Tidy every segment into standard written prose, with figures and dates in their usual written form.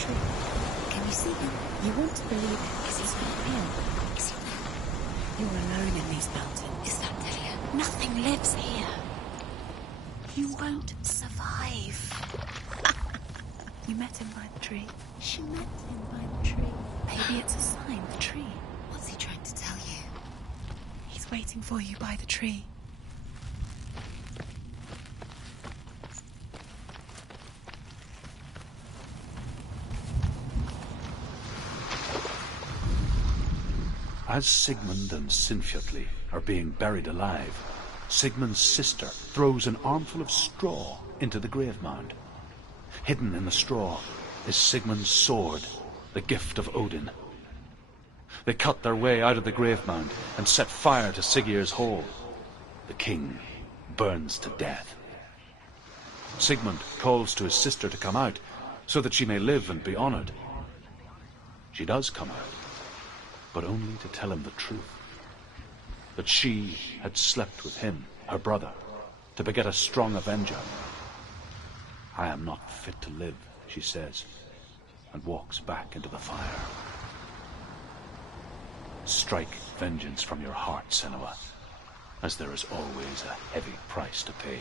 tree. Can you see him? You want to believe it. Is he here? Is he there? You're alone in these mountains. Is that Delia? Nothing lives here. You won't survive. You met him by the tree. She met him by the tree. Maybe it's a sign, the tree. What's he trying to tell you? He's waiting for you by the tree. As Sigmund and Sinfjotli are being buried alive, Sigmund's sister throws an armful of straw into the grave mound. Hidden in the straw is Sigmund's sword, the gift of Odin. They cut their way out of the grave mound and set fire to Siggeir's hall. The king burns to death. Sigmund calls to his sister to come out so that she may live and be honored. She does come out, but only to tell him the truth. That she had slept with him, her brother, to beget a strong avenger. I am not fit to live, she says, and walks back into the fire. Strike vengeance from your heart, Senua, as there is always a heavy price to pay.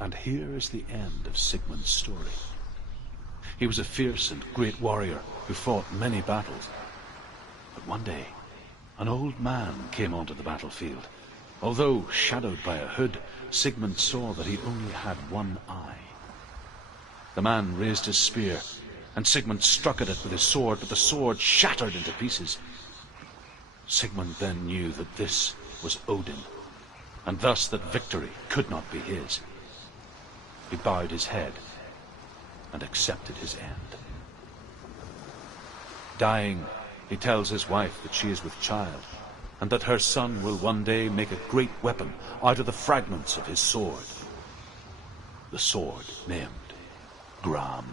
And here is the end of Sigmund's story. He was a fierce and great warrior who fought many battles. But one day, an old man came onto the battlefield. Although shadowed by a hood, Sigmund saw that he only had one eye. The man raised his spear, and Sigmund struck at it with his sword, but the sword shattered into pieces. Sigmund then knew that this was Odin, and thus that victory could not be his. He bowed his head and accepted his end. Dying, he tells his wife that she is with child, and that her son will one day make a great weapon out of the fragments of his sword. The sword named Gramr.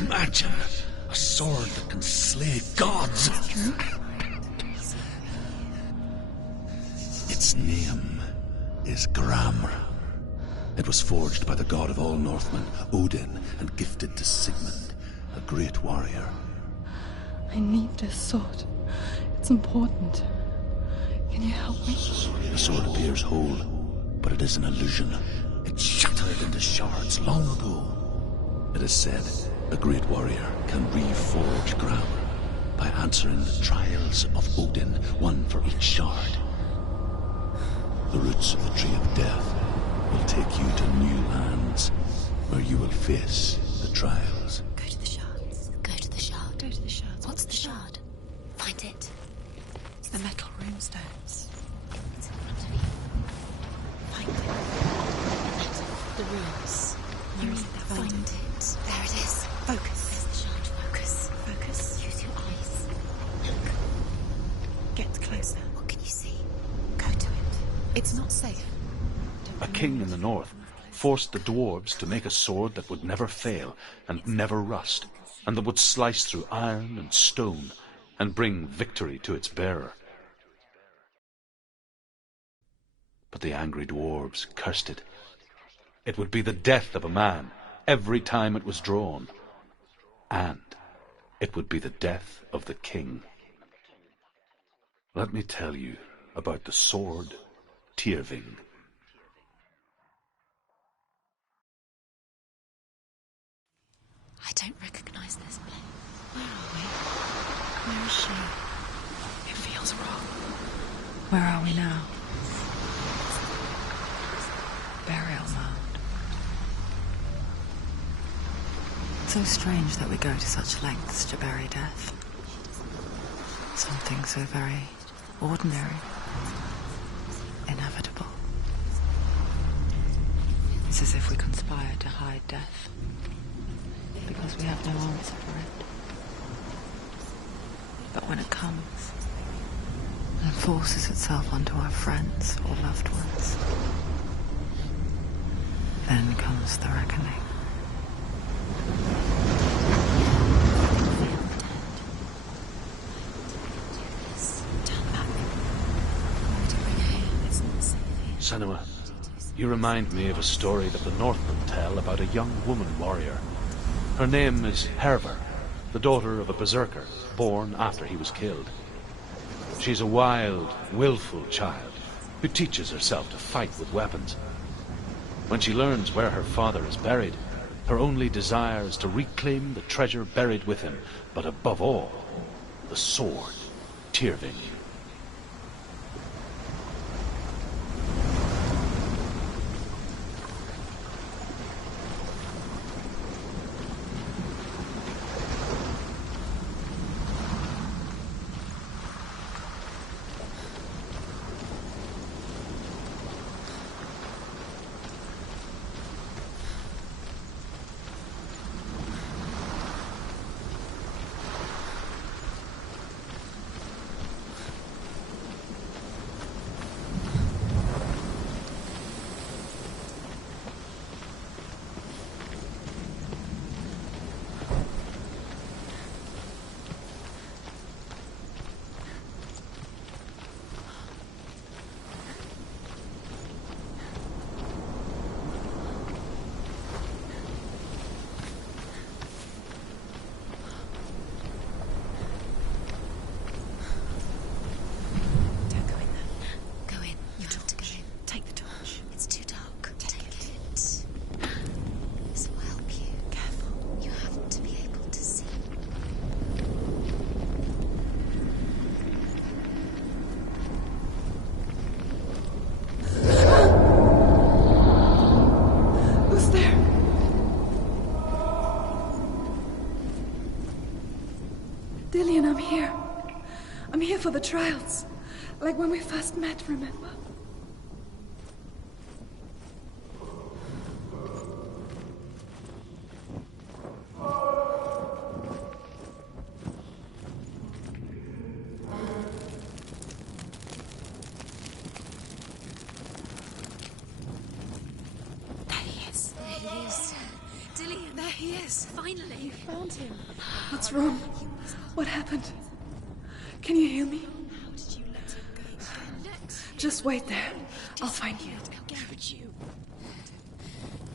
Imagine a sword that can slay gods. Its name is Gramr. It was forged by the god of all Northmen, Odin, and gifted to Sigmund, a great warrior. I need this sword. It's important. Can you help me? The sword appears whole, but it is an illusion. It shattered into shards long ago. It is said a great warrior can reforge Gramr by answering the trials of Odin, one for each shard. The roots of the Tree of Death will take you to new lands, where you will face the trials. Go to the shards. Go to the shard. Go to the shards. What's the shard? Find it. It's the metal runestones. It's in front of you. Find it. The runes. Where is it? Find it. There it is. Focus. There's the shard. Focus. Focus. It's not safe. A king in the north forced the dwarves to make a sword that would never fail and never rust, and that would slice through iron and stone and bring victory to its bearer. But the angry dwarves cursed it. It would be the death of a man every time it was drawn, and it would be the death of the king. Let me tell you about the sword Tyrving. I don't recognize this place. Where are we? Where is she? It feels wrong. Where are we now? Burial mound. So strange that we go to such lengths to bury death. Something so very ordinary, inevitable. It's as if we conspire to hide death, because we have no answer for it. But when it comes and forces itself onto our friends or loved ones, then comes the reckoning. Senua, you remind me of a story that the Northmen tell about a young woman warrior. Her name is Herver, the daughter of a berserker born after he was killed. She's a wild, willful child who teaches herself to fight with weapons. When she learns where her father is buried, her only desire is to reclaim the treasure buried with him, but above all, the sword, Tyrving. Dillian, I'm here. I'm here for the trials. Like when we first met, remember? There he is. Dillian, there he is. Finally. You found him. What's wrong? What happened? Can you hear me? How did you let him go? Just wait there. I'll find you. How could you?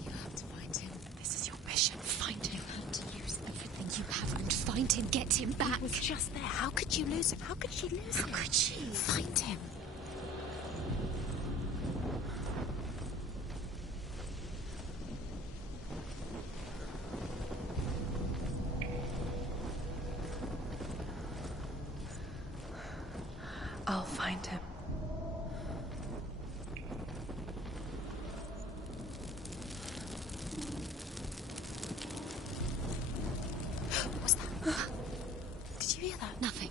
You have to find him. This is your mission. Find him. You have to use everything you have and find him. Get him back. He was just there. How could you lose him? How could you lose him? How could she? Find him. I'll find him. What was that? Did you hear that? Nothing.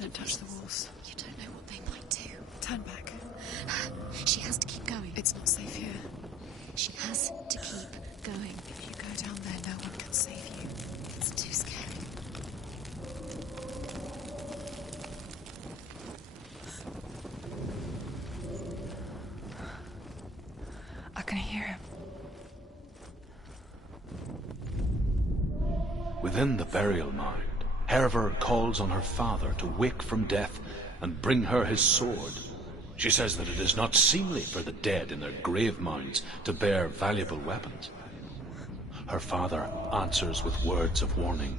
Don't touch the walls. You don't know what they might do. Turn back. She has to keep going. It's not safe here. She has to keep going. If you go down there, no one can save you. It's too scary. Within the burial mound, Hervor calls on her father to wake from death and bring her his sword. She says that it is not seemly for the dead in their grave mounds to bear valuable weapons. Her father answers with words of warning.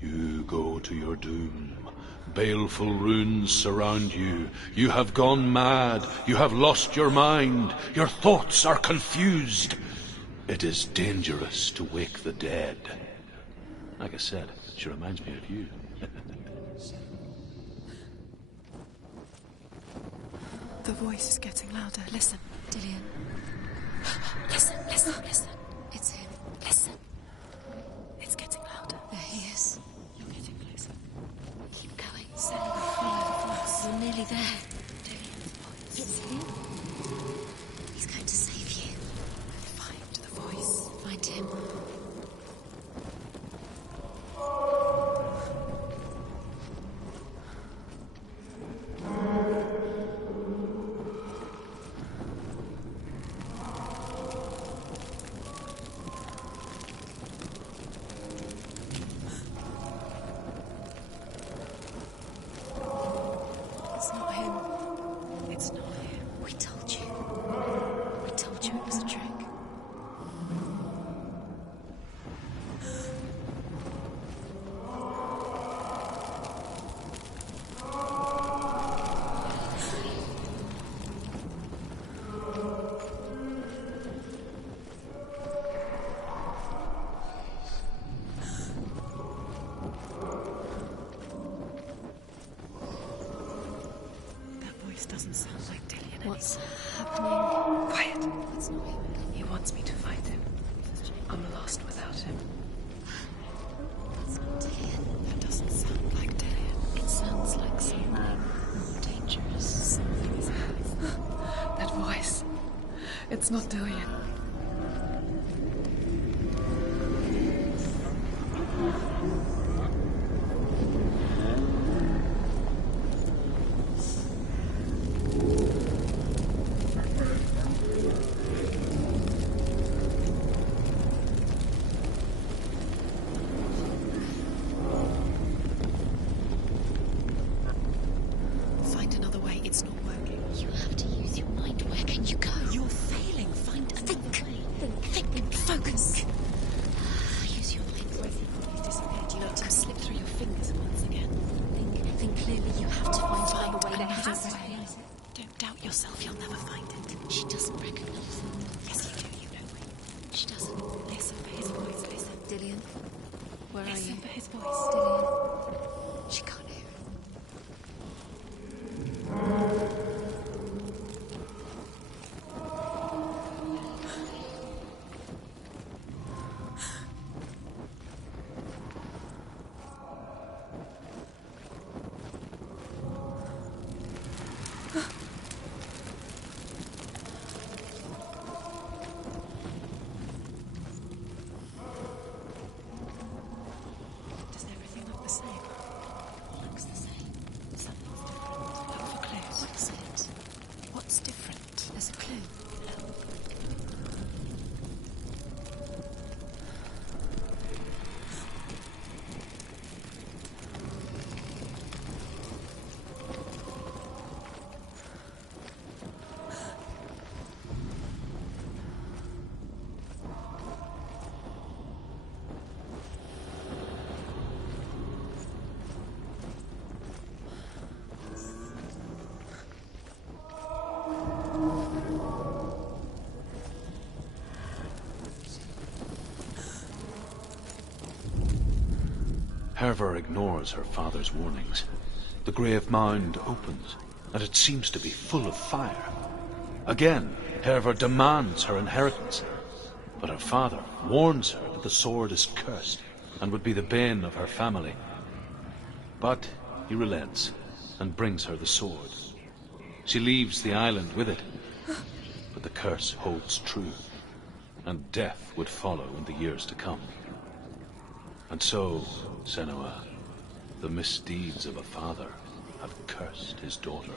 You go to your doom. Baleful runes surround you. You have gone mad. You have lost your mind. Your thoughts are confused. It is dangerous to wake the dead. Like I said, she reminds me of you. The voice is getting louder. Listen. Dillian. Listen, listen, listen. It's him. Listen. It's getting louder. There he is. You're getting closer. Keep going. Senua, follow the voice. You're nearly there. It's him. He's going to save you. Find the voice. Find him. It's not him. It's not him. We told you. We told you it was a trick. That voice doesn't sound like Dillian What's anymore. happening? Quiet. It's not him. He wants me to find him. I'm lost without him. It's not Dillian. That doesn't sound like Dillian. It sounds like something more dangerous. That voice. It's not Dillian. Find another way. It's not working. You have to use your mind. Where can you go? You're failing. Find another way. Think. Focus. Use your mind. He's disappeared. You let him slip through your fingers once again. Think clearly. You have to find a way. There another has to way. be. Don't doubt yourself. You'll never find it. She doesn't recognize it. Yes, you do. You know it. She doesn't. Listen for his voice. Listen. Dillian, where are Listen you? for his voice. Dillian. She can't hear it. Does everything look the same? Looks the same. Something's different. Look for clues. What is it? What's different? There's a clue. Hervor ignores her father's warnings. The grave mound opens, and it seems to be full of fire. Again, Hervor demands her inheritance, but her father warns her that the sword is cursed and would be the bane of her family. But he relents and brings her the sword. She leaves the island with it, but the curse holds true, and death would follow in the years to come. And so, Senua, the misdeeds of a father have cursed his daughter.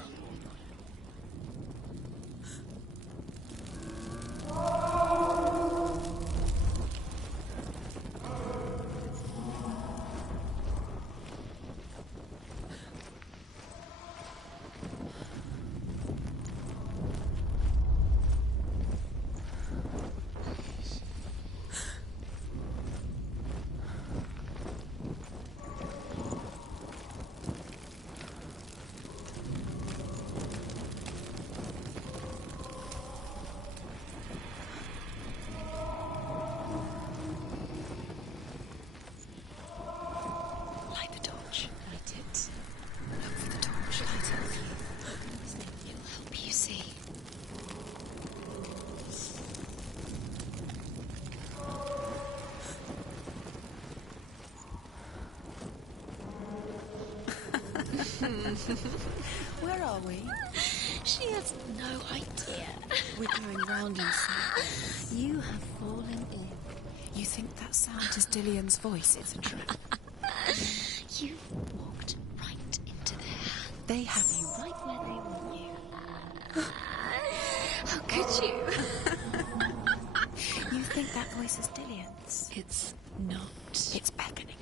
Where are we? She has no idea. We're going round in circles. You have fallen in. You think that sound is Dillian's voice? It's a trick. You've walked right into their hands. They have you right where they want you. How could you? You think that voice is Dillian's? It's not. It's beckoning